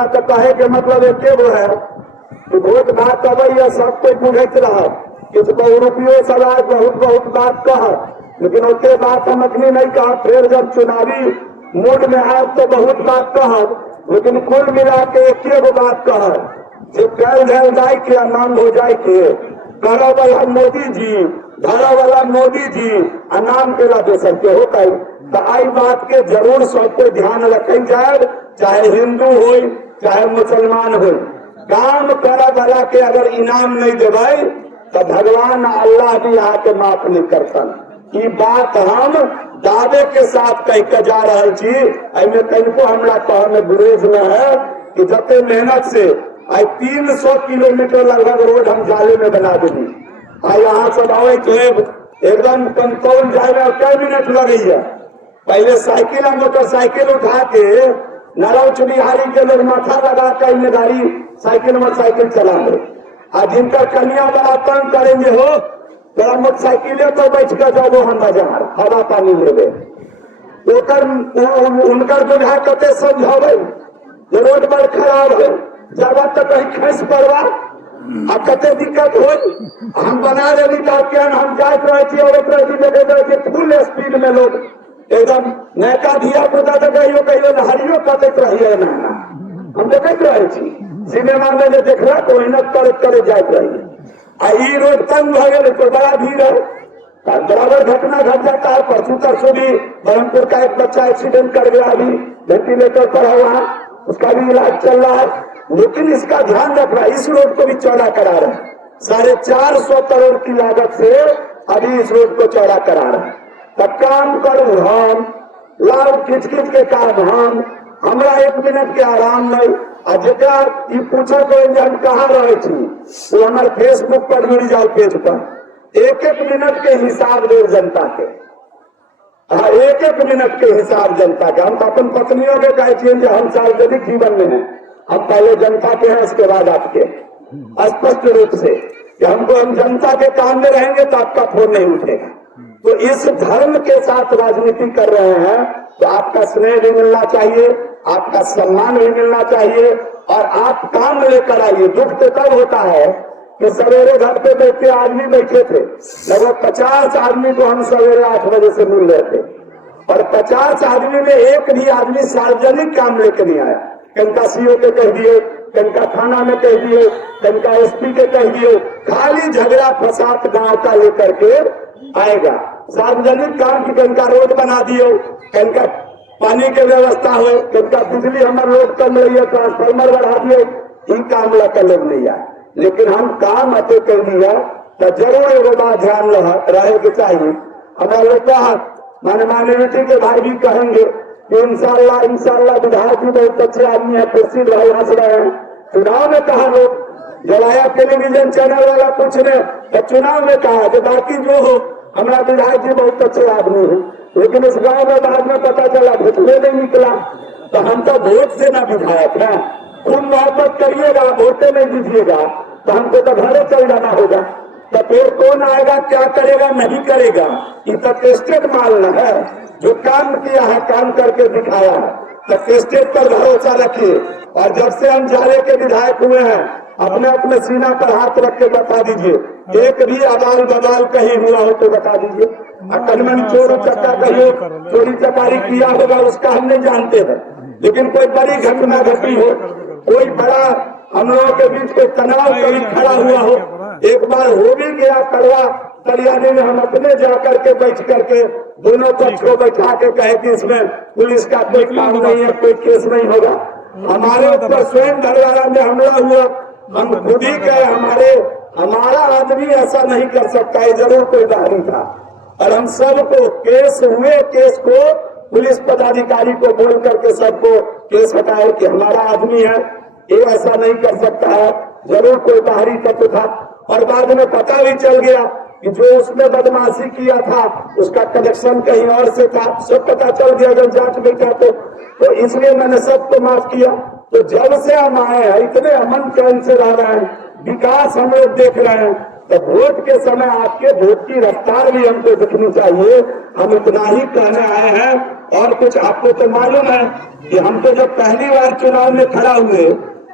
वाला तो कहे के मतलब एक वो है कि वोट बात अवैया सब कोई बुझत रहा कि बहुरूपियों सवाल बहुत बहुत बात कह, लेकिन उसके बात हम अखनी नहीं कहा। फिर जब चुनावी मूड में आए तो बहुत बात कह, लेकिन कुल मिला के एक बात कह जो कल धल जाए के अनाम हो जाए के करो वाला मोदी जी, धरा वाला मोदी जी अनाम के ला दे सकते हो कई। तो आई बात के जरूर सबको ध्यान रखे जाए, चाहे हिंदू हो चाहे मुसलमान हो। काम करा वाला के अगर इनाम नहीं देवे तो भगवान अल्लाह भी आके माफ नहीं करता। ये बात हम दावे के साथ कह के जा रहे छी। एमे कनको हमरा कह में गुरेज न है कि जते मेहनत से आई 300 किलोमीटर लगभग रोड हम जाले में बना देंगे। यहाँ सब आवे तो एकदम कंट्रोल जाए में कई मिनट लगे है। पहले साइकिल और मोटरसाइकिल उठा के नरौच बिहारी के लोग माथा लगा कर गाड़ी साइकिल मोटरसाइकिल चला दे। आज जिनका कन्या बड़ा तंग करेंगे हो तेरा मोटरसाइकिले तो बैठ कर जाओ हम बाजार हवा पानी लेवे। उनकर बुझा कते समझावे रोड पर खराब है ज्यादा तो कहीं खस पड़वा आ कते दिक्कत हो। हम बना रहे हम जात रहे और फुल स्पीड में लोग एकदम नैका धिया पुता तो कहियो कहियो लहरियो कतत रही ना हम देखते रहे सिनेमा में जो देखला तो मेहनत करे जात रही। रोड तंग भ गए तो बड़ा भीड़ है। बराबर घटना घट जाता है। परसों तरसों भी बरहमपुर का एक बच्चा एक्सीडेंट कर गया, अभी वेंटिलेटर पर है वहाँ, उसका भी इलाज चल रहा है। लेकिन इसका ध्यान रखना इस रोड को भी चौड़ा करा रहे हैं। 450 करोड़ की लागत से अभी इस रोड को चौड़ा करा रहे हैं। तब काम करूं हम लाभ खिंच खिंच के काम हमरा 1 मिनट के आराम नहीं। जरा पूछो तो हम कहाँ रहे तो हमारे फेसबुक पर जुड़ जाओ पेज पर 1-1 मिनट के हिसाब दे जनता के। हाँ 1-1 मिनट के हिसाब जनता के। हम तो अपन पत्नियों के कहे हम सार्वजनिक जीवन में हैं, हम पहले जनता के हैं उसके बाद आपके। स्पष्ट रूप से कि हम जनता के काम में रहेंगे तो आपका फोन नहीं उठेगा। तो इस धर्म के साथ राजनीति कर रहे हैं तो आपका स्नेह भी मिलना चाहिए, आपका सम्मान भी मिलना चाहिए और आप काम लेकर आइए। दुख तो तब होता है कि सवेरे घर पे बैठे आदमी बैठे थे, लगभग 50 आदमी को हम सवेरे 8 बजे से मिल रहे थे और 50 आदमी में एक भी आदमी सार्वजनिक काम लेकर नहीं आया। कनका सीओ के कह दिए, कनका थाना में कह दिए, कनका एसपी के कह दिए, खाली झगड़ा फसाद गांव का लेकर के आएगा। सार्वजनिक काम की कनका रोड बना दियो, कनका पानी के व्यवस्था हो, कनका बिजली हमारे लोग कम रही है, ट्रांसफार्मर बढ़ा दियो, इन काम लेकर लोग नहीं आए। लेकिन हम काम अते कर दिया तो जरूर एगो बात ध्यान रहे के चाहिए। हमारे लोग कहा माननीय के भाई भी कहेंगे इंशाल्लाह इंशाल्लाह विधायक जी बहुत अच्छे आदमी है, कुर्सी भाई हंस रहे हैं। चुनाव में कहा लोग जब आया टेलीविजन चैनल वाला पूछने तो चुनाव में कहा कि बाकी जो हो हमारा विधायक जी बहुत अच्छे आदमी है, लेकिन इस गांव में बाद में पता चला भुतले नहीं निकला। तो हम तो वोट से ना विधायक ना, खूब मोहब्बत करिएगा, वोटे नहीं दीजिएगा तो हमको तो घरे चल जाना होगा। तो फिर कौन आएगा, क्या करेगा, नहीं करेगा, ये तो टेस्टेड माल न है। जो काम किया है काम करके दिखाया है तो टेस्टेड पर भरोसा रखिए। और जब से हम जाले के विधायक हुए हैं अपने अपने सीना पर हाथ रख के बता दीजिए एक भी अबाल बबाल कहीं हुआ हो तो बता दीजिए। कनमन चोर चक्का कहिए चोरी चकारी किया होगा उसका हम नहीं जानते हैं, लेकिन कोई बड़ी घटना घटी हो, कोई बड़ा हम लोगों के बीच कोई तनाव कभी खड़ा हुआ हो, एक बार हो भी गया कड़वा तरियाने में हम अपने जाकर के बैठ करके दोनों पक्ष को बैठा के कहे कि इसमें पुलिस का कोई काम नहीं है, कोई केस नहीं होगा। हमारे ऊपर स्वयं धरवाड़ा में हमला हुआ, हम खुद ही कहे हमारा आदमी ऐसा नहीं कर सकता, ये जरूर कोई बाहरी था। और हम सबको केस हुए केस को पुलिस पदाधिकारी को बोल करके सबको केस हटाए कि हमारा आदमी है, ये ऐसा नहीं कर सकता है, जरूर कोई बाहरी तत्व था। और बाद में पता भी चल गया कि जो उसने बदमाशी किया था उसका कनेक्शन कहीं और से था, सब पता चल गया जब जांच में क्या। तो इसलिए मैंने सबको माफ किया। तो जब से हम आए हैं इतने अमन चैन से रह रहे हैं, विकास हम लोग देख रहे हैं। तो वोट के समय आपके वोट की रफ्तार भी हमको दिखनी चाहिए। हम इतना ही कहने आए हैं। और कुछ आपको तो मालूम है कि हम तो जब पहली बार चुनाव में खड़ा हुए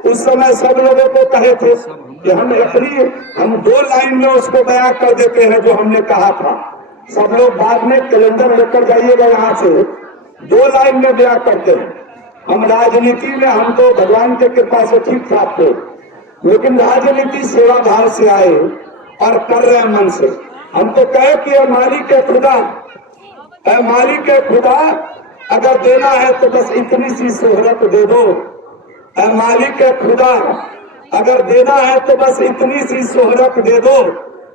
उस समय सब लोगों को कहे थे कि हम 2 लाइन में उसको बयां कर देते हैं जो हमने कहा था। सब लोग बाद में कैलेंडर लेकर जाइएगा यहाँ से, 2 लाइन में बयां करते हैं। हम राजनीति में हम तो भगवान के कृपा से ठीक ठाक थे, लेकिन राजनीति सेवा भाव से आए और कर रहे हैं मन से। हम तो कहे कि मालिक के खुदा, मालिक के खुदा, अगर देना है तो बस इतनी सी शोहरत दे दो। मालिक के खुदा, अगर देना है तो बस इतनी सी शोहरत दे दो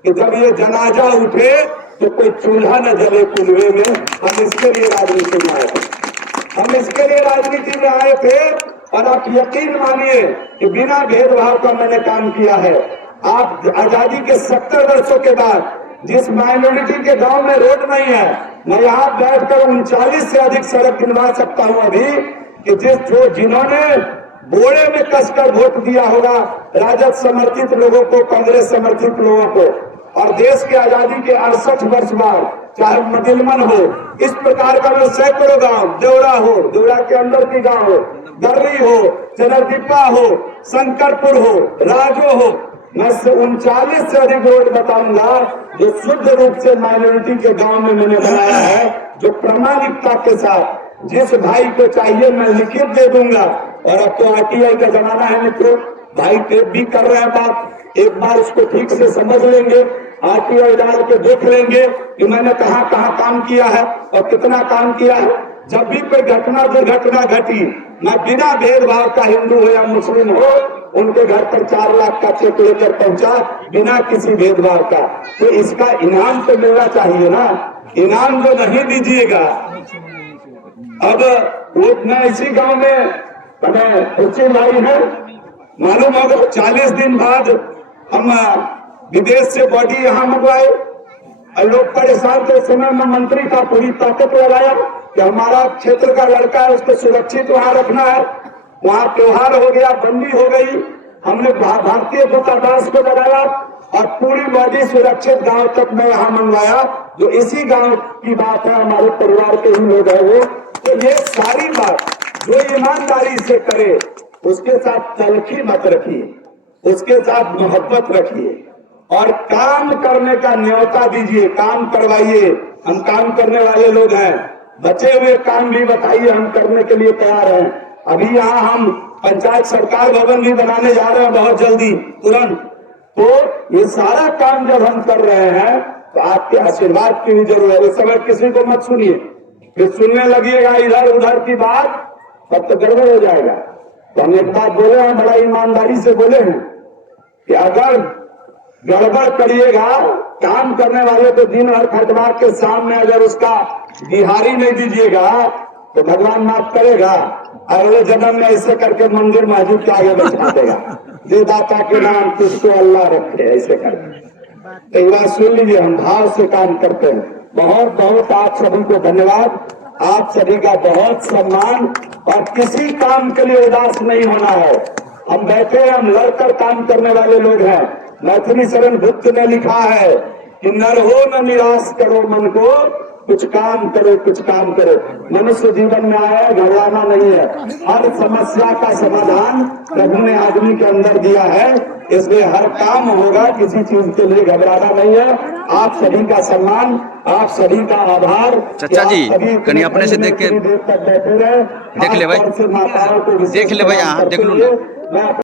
कि जब ये जनाजा उठे तो कोई चूल्हा न जले कुलवे में। हम इसके लिए राजनीति में आए थे, हम इसके लिए राजनीति में आए थे। और आप यकीन मानिए कि बिना भेदभाव का मैंने काम किया है। आप आजादी के 70 वर्षों के बाद जिस माइनॉरिटी के गांव में रोड नहीं है, मैं यहाँ बैठकर 39 से अधिक सड़क गिनवा सकता हूँ अभी, कि जिन्होंने बोरे में कसकर वोट दिया होगा राजद समर्थित लोगों को, कांग्रेस समर्थित लोगों को। और देश की आजादी के 68 वर्ष बाद, चाहे मदिलमन हो, इस प्रकार का मैं सैकड़ों गांव, देवरा हो, देवरा के अंदर की गांव हो, दर्री हो, चनरदीपा हो, शंकरपुर हो, राजो हो, मैं 39 से अधिक रोड बताऊंगा जो शुद्ध रूप से माइनॉरिटी के गांव में मैंने बनाया है, जो प्रामाणिकता के साथ जिस भाई को चाहिए मैं लिखित दे दूंगा। और अब तो RTI का जमाना है मित्रों, भाई टेप भी कर रहे हैं बात, एक बार उसको ठीक से समझ लेंगे, RTI डाल के देख लेंगे कि मैंने कहाँ कहाँ काम किया है और कितना काम किया है। जब भी कोई घटना दुर्घटना घटी, मैं बिना भेदभाव का हिंदू हो या मुस्लिम हो, उनके घर पर 4 लाख का चेक लेकर पहुंचा, बिना किसी भेदभाव का। तो इसका इनाम तो मिलना चाहिए ना, इनाम जो नहीं दीजिएगा। अब वो मैं इसी गांव में मैंने खुशी लाई है, मालूम होगा 40 दिन बाद हम विदेश से बॉडी यहाँ मंगवाए। लोग परेशान थे, समय में मंत्री का पूरी ताकत लगाया कि हमारा क्षेत्र का लड़का है, उसको सुरक्षित वहां रखना है। वहां त्योहार हो गया, बंदी हो गई, हमने भारतीय दूतावास को लगाया और पूरी बॉडी सुरक्षित गांव तक मैं यहाँ मंगवाया। जो इसी गांव की बात है, हमारे परिवार के ही लोग हैं वो। तो ये सारी बात जो ईमानदारी से करे, उसके साथ तलखी मत रखिए, उसके साथ मोहब्बत रखिए और काम करने का न्योता दीजिए, काम करवाइए। हम काम करने वाले लोग हैं, बचे हुए काम भी बताइए, हम करने के लिए तैयार हैं। अभी यहाँ हम पंचायत सरकार भवन भी बनाने जा रहे हैं बहुत जल्दी, तुरंत। तो ये सारा काम जब हम कर रहे हैं तो आपके आशीर्वाद की भी जरूरत है। इस समय किसी को मत सुनिए, फिर सुनने लगिएगा इधर उधर की बात, तब तो गड़बड़ हो जाएगा। तो हम एक बात बोले हैं, बड़ा ईमानदारी से बोले हैं कि अगर गड़बड़ करिएगा, काम करने वाले को दिन भर खटवा के सामने अगर उसका दिहाड़ी नहीं दीजिएगा तो भगवान माफ करेगा। अगले जन्म में ऐसे करके मंदिर मस्जिद के आगे बैठा देगा, जे दाता के नाम तुझको अल्लाह रखे, ऐसे करके। तो एक बार सुन लीजिए, हम भाव से काम करते हैं। बहुत बहुत आप सभी को धन्यवाद, आप सभी का बहुत सम्मान। और किसी काम के लिए उदास नहीं होना है। हम बैठे हैं, हम लड़कर काम करने वाले लोग हैं। मैथिली शरण बुद्ध ने लिखा है कि नर हो न निराश करो मन को, कुछ काम करो, कुछ काम करो। मनुष्य जीवन में आया है, घबराना नहीं है। हर समस्या का समाधान प्रभु ने आदमी के अंदर दिया है, इसलिए हर काम होगा, किसी चीज के लिए घबराना नहीं है। आप सभी का सम्मान, आप सभी का आभार। चाचा जी कहीं अपने से देख के देख ले भाई, देख ले भाई, यहाँ देख लो।